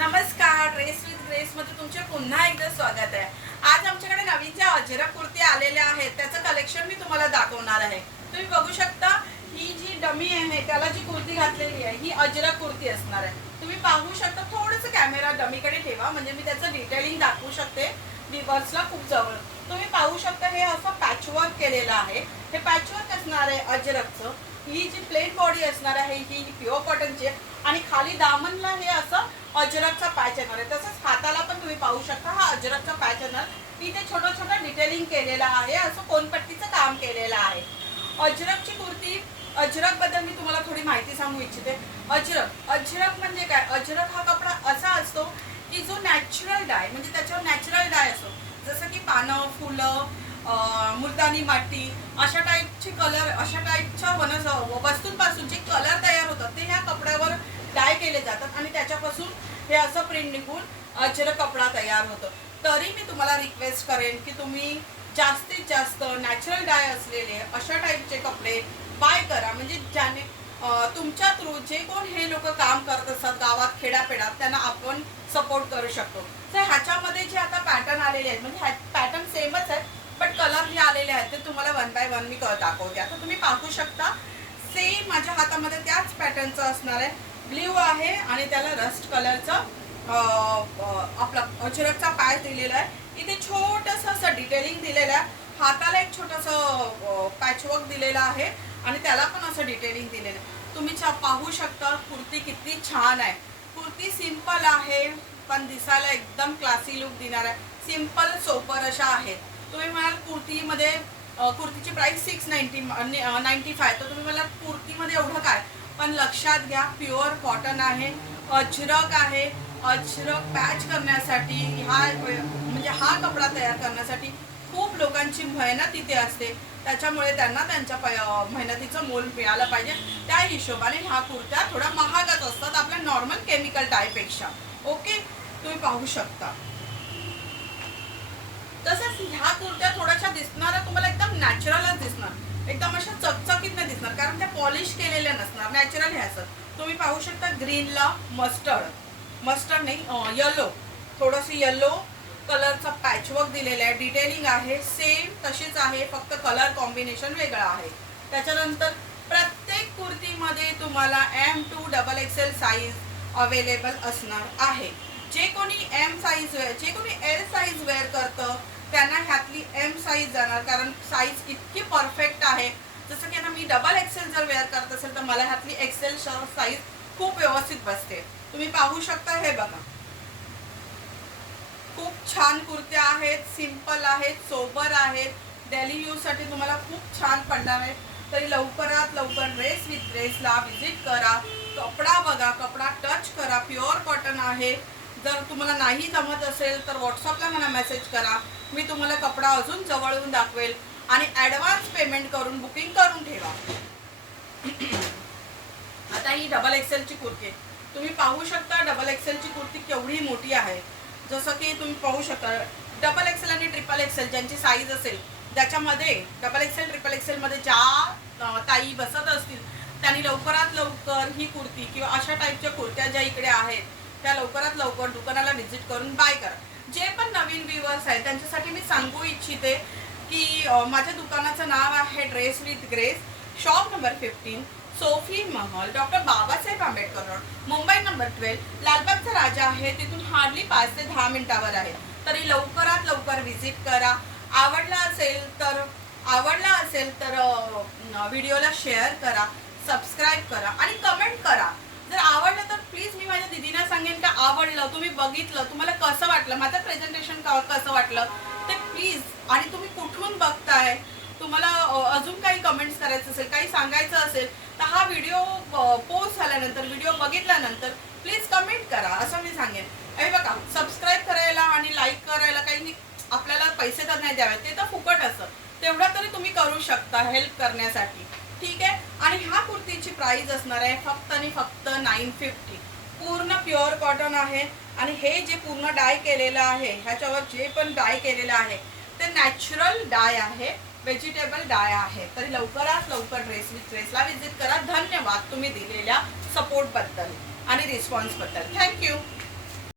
नमस्कार, dress with grace मध्ये तुमचे पुन्हा एकदा स्वागत आहे। आज आमच्याकडे नवीन ज्या अजरक कुर्ती आलेल्या आहेत त्याचं कलेक्शन मी तुम्हाला दाखवणार आहे। तुम्ही बघू शकता ही जी डमी आहे त्याला जी कुर्ती घातलेली आहे ही अजरक कुर्ती असणार आहे। तुम्ही पाहू शकता, थोडंसं कॅमेरा डमीकडे ठेवा म्हणजे मी त्याचं डिटेलिंग दाखवू शकते व्ह्यूअर्सला खूप जवळ। तुम्ही पाहू शकता हे असं पॅचवर्क केलेलं आहे। हे पॅचवर्क असणार आहे अजरकचं। ही जी प्लेन बॉडी असणार आहे ही प्युअर कॉटनची आणि खाली दामनला हे असं अजरकचा पॅच येणार आहे। तसंच हाताला पण तुम्ही पाहू शकता हा अजरकचा पॅच येणार। इथे छोटं छोटं डिटेलिंग केलेलं आहे, असं कोनपट्टीचं काम केलेलं आहे। अजरकची कुर्ती, अजरक बद्दल मी तुम्हाला थोडी माहिती सांगू इच्छिते। अजरक म्हणजे काय? अजरक हा कपडा असा असतो की जो नॅचरल डाय म्हणजे त्याच्यावर नॅचरल डाय असतो, जसं की पानं, फुलं, मुलतानी माती अशा टाईपचे कलर, अशा टाईपच्या वस्तूंपासून जे कलर तयार होतात ते ह्या कपड्यावर डाय केले जातात आणि त्याच्यापासून हे असं प्रिंट निघून अजरक कपडा तयार होतो। तरी मी तुम्हाला रिक्वेस्ट करेन की तुम्ही जास्तीत जास्त नॅचरल डाय असलेले अशा टाईपचे कपडे बाय करा, म्हणजे ज्याने तुमच्या थ्रू जे कोण हे लोक काम करत असतात गावात खेड्यापेडात त्यांना आपण सपोर्ट करू शकतो। तर ह्याच्यामध्ये जे आता पॅटर्न आलेले आहेत म्हणजे ह्या पॅटर्न सेमच आहेत पण कलर जे आलेले आहेत ते तुम्हाला वन बाय वन मी दाखवते। आता तुम्ही पाहू शकता सेम माझ्या हातामध्ये त्याच पॅटर्नचं असणार आहे। ब्ल्यू आहे आणि त्याला रस्ट कलरचा आपला अजरकचा पॅच दिलेला आहे। इथे छोटंसं असं डिटेलिंग दिलेलं आहे। हाताला एक छोटंसं पॅचवर्क दिलेलं आहे आणि त्याला पण असं डिटेलिंग दिलेलं आहे। तुम्ही पाहू शकता कुर्ती किती छान आहे। कुर्ती सिंपल आहे पण दिसायला एकदम क्लासी लुक देणार आहे। सिंपल सोपर अशा आहेत। तुम्ही म्हणाल कुर्तीमध्ये कुर्तीची प्राइस 695, तर तुम्ही मला कुर्तीमध्ये एवढं काय, पण लक्षात घ्या प्युअर कॉटन आहे, अजरक आहे। अजरक पॅच करण्यासाठी म्हणजे हा कपडा तयार करण्यासाठी खूप लोकांची मेहनत इथे असते, त्याच्यामुळे त्यांना त्यांच्या मेहनतीचं मोल मिळालं पाहिजे। त्या हिशोबाने ह्या कुर्त्या थोड्या महागच असतात आपल्या नॉर्मल केमिकल डायपेक्षा। ओके, तुम्ही पाहू शकता। तसंच ह्या कुर्त्या थोड्याशा दिसणार तुम्हाला एकदम नॅचरलच दिसणार, एकदम अशा चकचकीत नाही दिसणार कारण त्या पॉलिश केलेल्या नसणार, नॅचरल हे असत। तुम्ही पाहू शकता ग्रीनला मस्टर्ड नाही येलो, थोडंसं येलो कलरचा पॅचवर्क दिलेला आहे। डिटेलिंग आहे सेम तशीच आहे, फक्त कलर कॉम्बिनेशन वेगळं आहे। त्याच्यानंतर प्रत्येक कुर्तीमध्ये तुम्हाला M2 XXL साईज अवेलेबल असणार आहे। जे कोणी M साईज जे कोणी L साईज वेअर करतं त्यांना ह्यातली M साईज जाणार, कारण साईज इतकी परफेक्ट आहे। जसं की आता मी XXL जर वेअर करत असेल तर मला ह्यातली XL साईज खूप व्यवस्थित बसते। तुम्ही पाहू शकता, हे बघा खूप छान कुर्त्या आहेत, सिंपल आहेत, सोबर आहेत, डेली यूज साठी तुम्हाला खूप छान पडणार आहे। तरी लवकरात लवकर ड्रेस विथ ग्रेसला व्हिजिट करा, कपडा बघा, कपडा टच करा, प्युअर कॉटन आहे। जर तुम्हाला नाही जमत असेल तर व्हॉट्सअपला मला मेसेज करा, मी तुम्हाला कपडा अजून जवळून दाखवेल आणि ॲडव्हान्स पेमेंट करून बुकिंग करून ठेवा। आता ही XXL ची कुर्ती आहे, तुम्ही पाहू शकता XXL ची कुर्ती केवढी मोठी आहे। जसं की तुम्ही पाहू शकता XXL आणि XXL ज्यांची साईज असेल, ज्याच्यामध्ये XXL XXL मध्ये ज्या ताई बसत असतील त्यांनी लवकरात लवकर ही कुर्ती किंवा अशा टाईपच्या कुर्त्या ज्या इकडे आहेत त्या लवकरात लवकर दुकानाला व्हिजिट करून बाय करा। जे पण नवीन व्ह्यूअर्स आहेत त्यांच्यासाठी मी सांगू इच्छिते की माझ्या दुकानाचं नाव आहे dress with grace, shop number 15, Sophie Mahal, doctor Babasaheb Ambedkar road, Mumbai number 12, लालबागचा राजा आहे, तिथून हार्डली 5 ते 10 मिनिटावर आहे। तरी लवकरात लवकर व्हिजिट करा। आवडला असेल तर व्हिडिओला शेअर करा, सबस्क्राईब करा आणि कमेंट करा। जर आवडलं तर प्लीज मी माझ्या दीदींना सांगेन का आवडलं, तुम्ही बघितलं, तुम्हाला कसं वाटलं, माझं प्रेझेंटेशन कसं वाटलं ते प्लीज, आणि तुम्ही कुठून बघताय, तुम्हाला अजून काही कमेंट्स करायचं असेल, काही सांगायचं असेल तर हा व्हिडिओ पोस्ट झाल्यानंतर, व्हिडिओ बघितल्यानंतर प्लीज कमेंट करा असं मी सांगेन। हे बघा, सबस्क्राईब करायला आणि लाईक करायला काही आपल्याला पैसे तर नाही द्यावे, ते तर फुकट असतं, तेवढं तरी तुम्ही करू शकता हेल्प करण्यासाठी, ठीक आहे। आणि ह्या कुर्तीची प्राइस असणार आहे फक्त आणि फक्त 950। पूर्ण प्युअर कॉटन आहे आणि हे जे पूर्ण डाय केलेलं आहे, ह्याच्यावर जे पण डाय केलेलं आहे ते नॅचरल डाय आहे, व्हेजिटेबल डाय आहे। तरी लवकरात लवकर ड्रेस विथ ग्रेसला व्हिजिट करा। धन्यवाद तुम्ही दिलेल्या सपोर्ट बद्दल आणि रिस्पॉन्स बद्दल, थँक्यू।